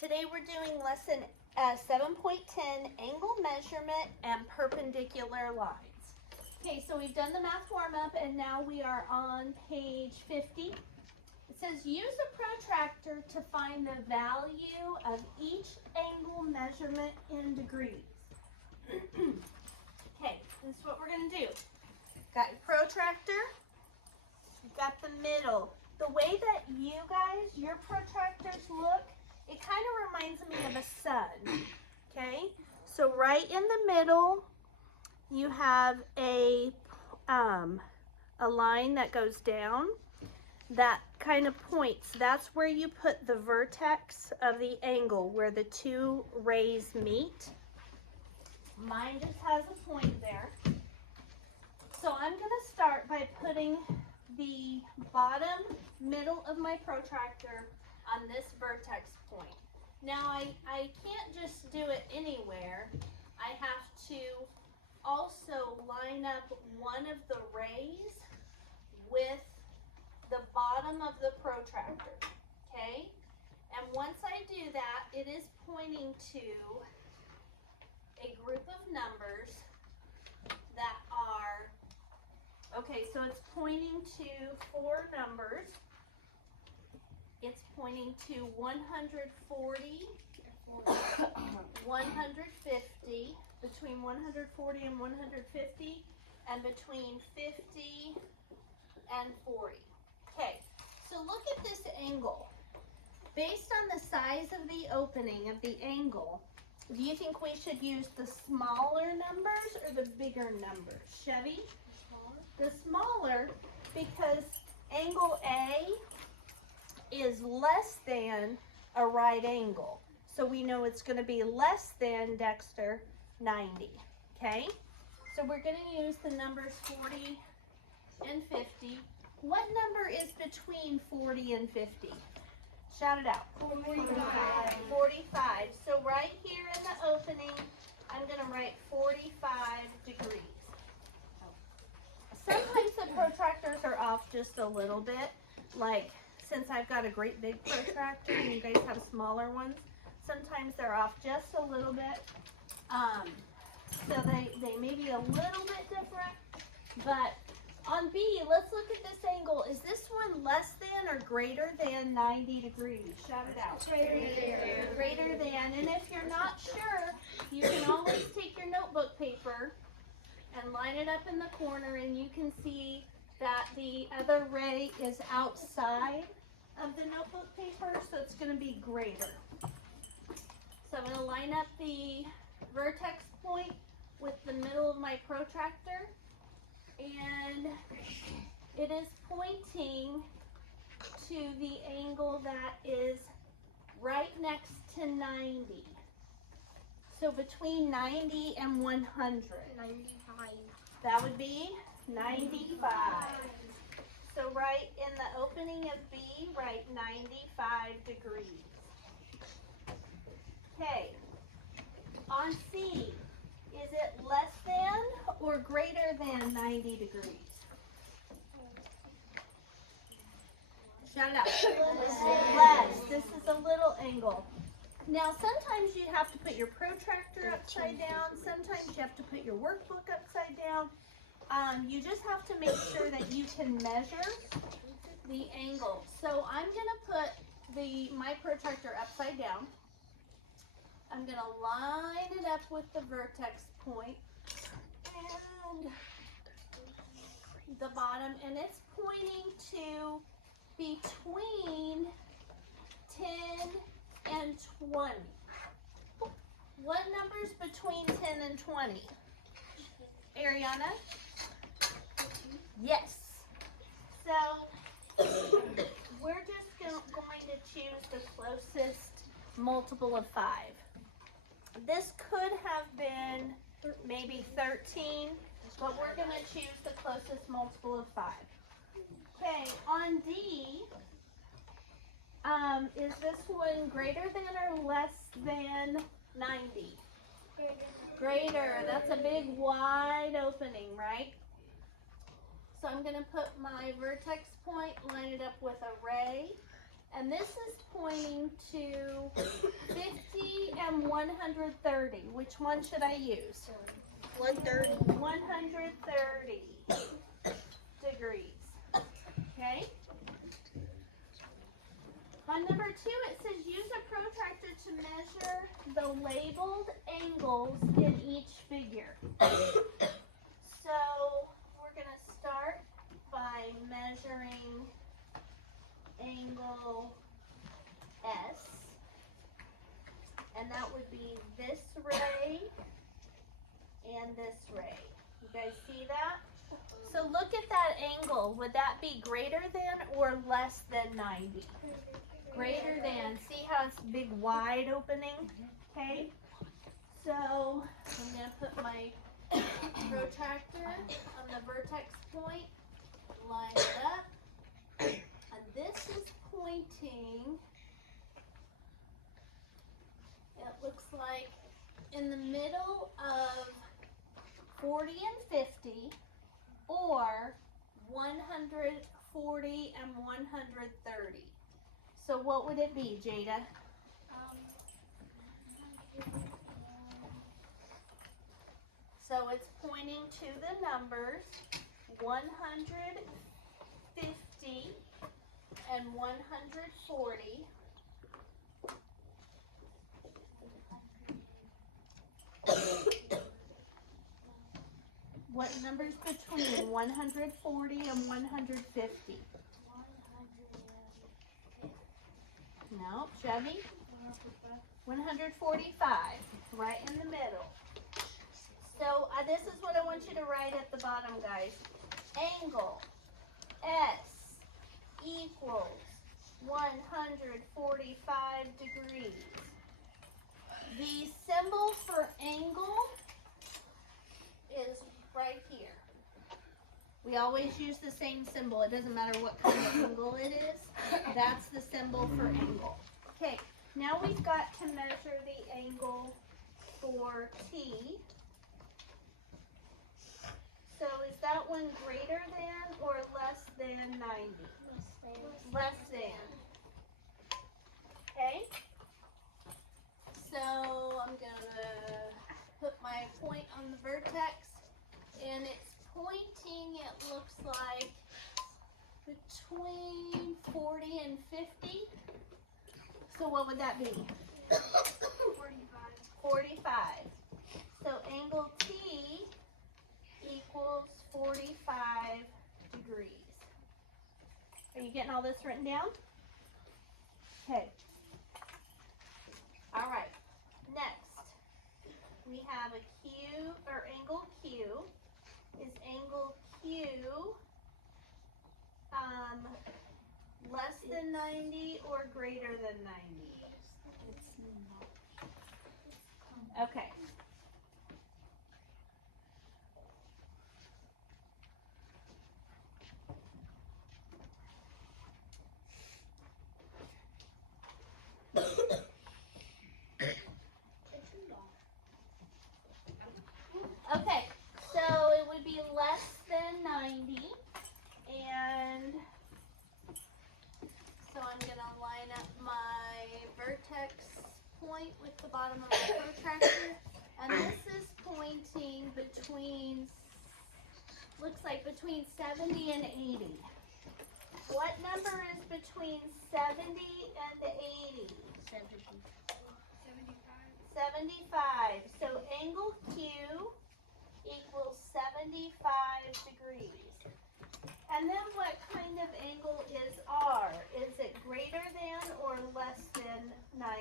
Today we're doing lesson 7.10, angle measurement and perpendicular lines. Okay, so we've done the math warm-up and now we are on page 50. It says use a protractor to find the value of each angle measurement in degrees. Okay, this is what we're going to do. Got your protractor, you've got the middle. The way that you guys, your protractors look, it kind of reminds me of a sun, okay? So right in the middle, you have a line that goes down that kind of points. That's where you put the vertex of the angle, where the two rays meet. Mine just has a point there. So I'm gonna start by putting the bottom middle of my protractor on this vertex point. Now I can't just do it anywhere. I have to also line up one of the rays with the bottom of the protractor, okay? And once I do that, it is pointing to a group of numbers that are, okay, so it's pointing to 4 numbers. It's pointing to 140, 150, between 140 and 150, and between 50 and 40. Okay, so look at this angle. Based on the size of the opening of the angle, do you think we should use the smaller numbers or the bigger numbers? Chevy? The smaller, because angle A is less than a right angle. So we know it's going to be less than, Dexter, 90. Okay? So we're going to use the numbers 40 and 50. What number is between 40 and 50? Shout it out. 45. 45. So right here in the opening, I'm going to write 45 degrees. Sometimes the protractors are off just a little bit, like since I've got a great big protractor and you guys have smaller ones, sometimes they're off just a little bit. So they may be a little bit different, but on B, let's look at this angle. Is this one less than or greater than 90 degrees? Shout it out. Greater than. And if you're not sure, you can always take your notebook paper and line it up in the corner, and you can see that the other ray is outside of the notebook paper, so it's going to be greater. So I'm going to line up the vertex point with the middle of my protractor, and it is pointing to the angle that is right next to 90. So between 90 and 100. 95. That would be 95. So right in the opening of B, write 95 degrees. Okay. On C, is it less than or greater than 90 degrees? Shout it out. Less. This is a little angle. Now, sometimes you have to put your protractor upside down. Sometimes you have to put your workbook upside down. You just have to make sure that you can measure the angle. So I'm going to put my protractor upside down. I'm going to line it up with the vertex point and the bottom, and it's pointing to between 10 and 20. What number's between 10 and 20? Ariana? Yes. So we're just going to choose the closest multiple of 5. This could have been maybe 13, but we're going to choose the closest multiple of 5. Okay, on D, is this one greater than or less than 90? Greater. That's a big wide opening, right? So I'm going to put my vertex point, line it up with a ray, And this is pointing to 50 and 130. Which one should I use? 130. 130 degrees. Okay? On number 2, it says use a protractor to measure the labeled angles in each figure. So we're going to start by measuring angle S, and that would be this ray and this ray. You guys see that? So look at that angle. Would that be greater than or less than 90? Greater than. See how it's big wide opening? Okay. So I'm going to put my protractor on the vertex point, line it up, and this is pointing, it looks like in the middle of 40 and 50, or 140 and 130. So what would it be, Jada? So it's pointing to the numbers 150 and 140. What numbers between 140 and 150? No, Chevy? 145, right in the middle. So this is what I want you to write at the bottom, guys. Angle S equals 145 degrees. The symbol for angle is right here. We always use the same symbol. It doesn't matter what kind of angle it is. That's the symbol for angle. Okay, now we've got to measure the angle for T. So is that one greater than or less than 90? Less than. Okay. So I'm gonna put my point on the vertex, and it's pointing, it looks like, between 40 and 50. So what would that be? 45. So angle T equals 45 degrees. Are you getting all this written down? Okay. All right. Next, we have a Q, or angle Q. Is angle Q less than 90 or greater than 90? Okay. Okay, so it would be less than 90, and so I'm going to line up my vertex point with the bottom of the protractor, and this is pointing between, looks like between 70 and 80. What number is between 70 and 80? 75. So angle Q equals 75 degrees. And then what kind of angle is R? Is it greater than or less than 90?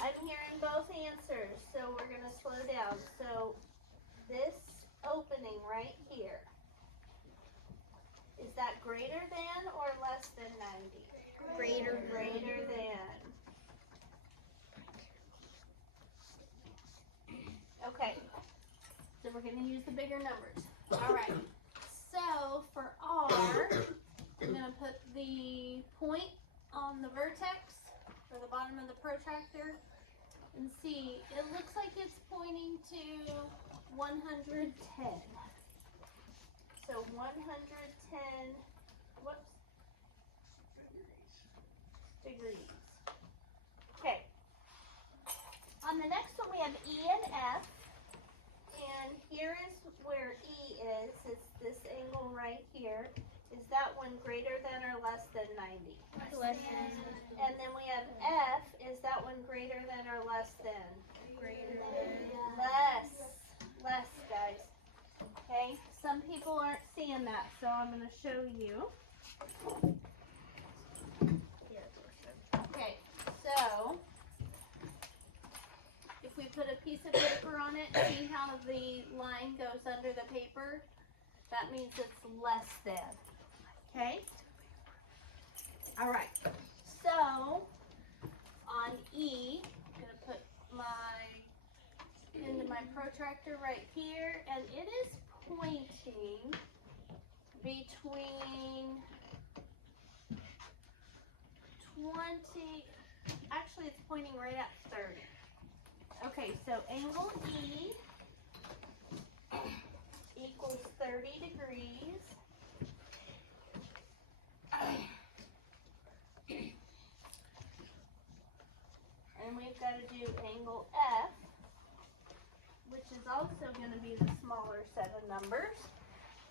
I'm hearing both answers, so we're going to slow down. So this opening right here, is that greater than or less than 90? Greater than. Okay, so we're going to use the bigger numbers. All right, so for R, I'm going to put the point on the vertex, or the bottom of the protractor, and see, it looks like it's pointing to 110. So 110, whoops, degrees. Okay. On the next one we have E and F. And here is where E is. It's this angle right here. Is that one greater than or less than 90? Less than. And then we have F. Is that one greater than or less than? Greater than. Less. Less, guys. Okay? Some people aren't seeing that, so I'm going to show you. Okay, so if we put a piece of paper on it, see how the line goes under the paper? That means it's less than. Okay? All right. So on E, I'm going to put into my protractor right here, and it is pointing between 20, actually it's pointing right at 30. Okay, so angle E equals 30 degrees. And we've got to do angle F, which is also going to be the smaller set of numbers.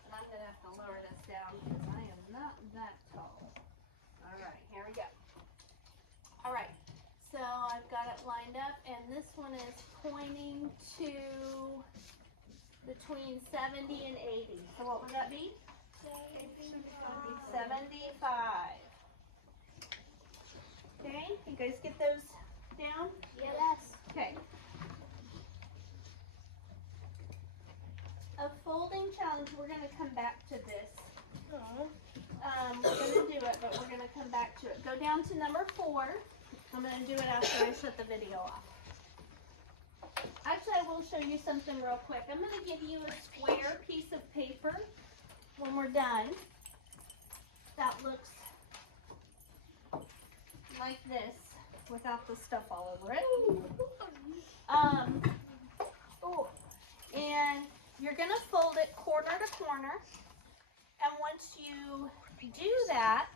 And I'm going to have to lower this down because I am not that tall. All right, here we go. All right, so I've got it lined up, and this one is pointing to between 70 and 80. So what would that be? 75. Okay, you guys get those down? Yes. Okay. A folding challenge, we're going to come back to this. We're going to do it, but we're going to come back to it. Go down to number 4. I'm going to do it after I shut the video off. Actually, I will show you something real quick. I'm going to give you a square piece of paper when we're done that looks like this without the stuff all over it. And you're going to fold it corner to corner. And once you do that,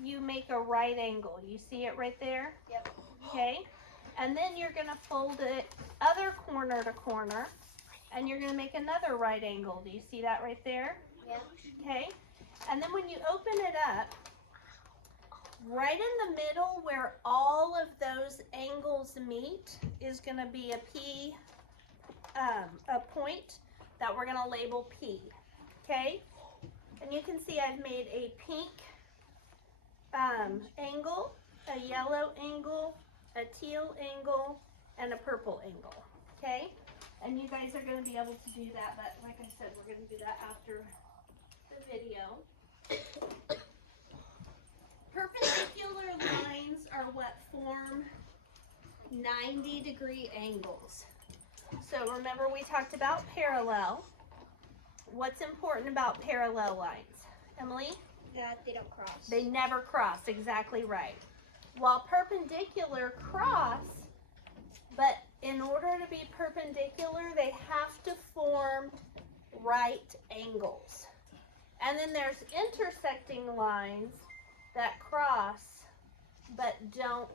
you make a right angle. You see it right there? Yep. Okay. And then you're going to fold it other corner to corner. And you're going to make another right angle. Do you see that right there? Yep. Okay. And then when you open it up, right in the middle where all of those angles meet is going to be a point that we're going to label P. Okay? And you can see I've made a pink angle, a yellow angle, a teal angle, and a purple angle. Okay? And you guys are going to be able to do that, but like I said, we're going to do that after the video. Perpendicular lines are what form 90-degree angles. So remember we talked about parallel. What's important about parallel lines? Emily? That they don't cross. They never cross, exactly right. While perpendicular cross, but in order to be perpendicular, they have to form right angles. And then there's intersecting lines that cross but don't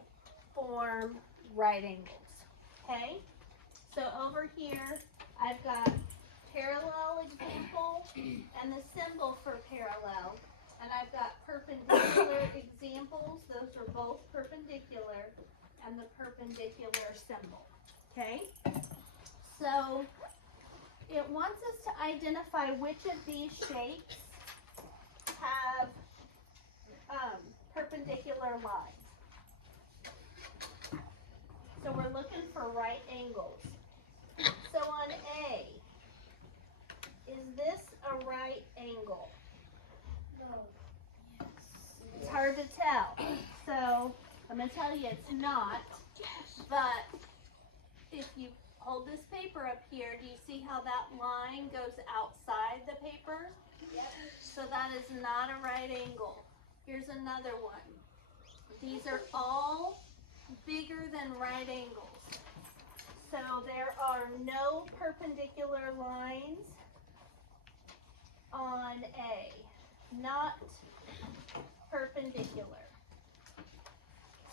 form right angles. Okay? So over here, I've got parallel example and the symbol for parallel. And I've got perpendicular examples. Those are both perpendicular, and the perpendicular symbol. Okay? So it wants us to identify which of these shapes have perpendicular lines. So we're looking for right angles. So on A, is this a right angle? No. It's hard to tell. So I'm going to tell you it's not. But if you hold this paper up here, do you see how that line goes outside the paper? Yep. So that is not a right angle. Here's another one. These are all bigger than right angles. So there are no perpendicular lines on A? Not perpendicular.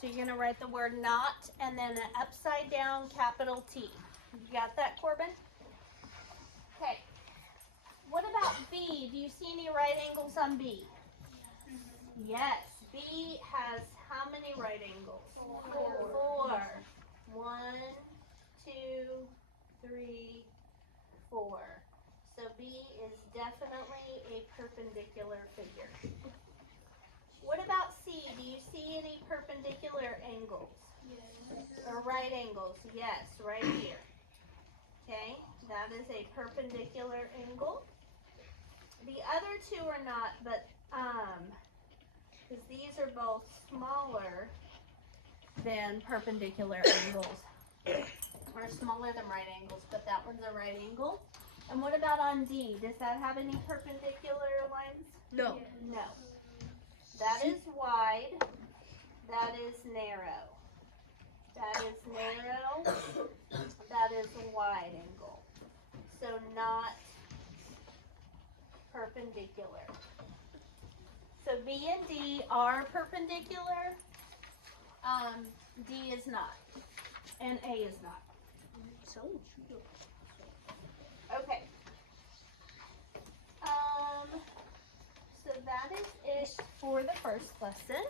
So you're gonna write the word not and then an upside down capital T. You got that, Corbin? Okay. What about B? Do you see any right angles on B? Yes. B has how many right angles? 4. 1, 2, 3, 4. So B is definitely a perpendicular figure. What about C? Do you see any perpendicular angles? Yes. Or right angles? Yes, right here. Okay, that is a perpendicular angle. The other two are not, but because these are both smaller than perpendicular angles, or smaller than right angles, but that one's a right angle. And what about on D? Does that have any perpendicular lines? No. No. That is wide. That is narrow. That is narrow. That is wide angle. So not perpendicular. So B and D are perpendicular. D is not. And A is not. Okay. So that is it for the first lesson.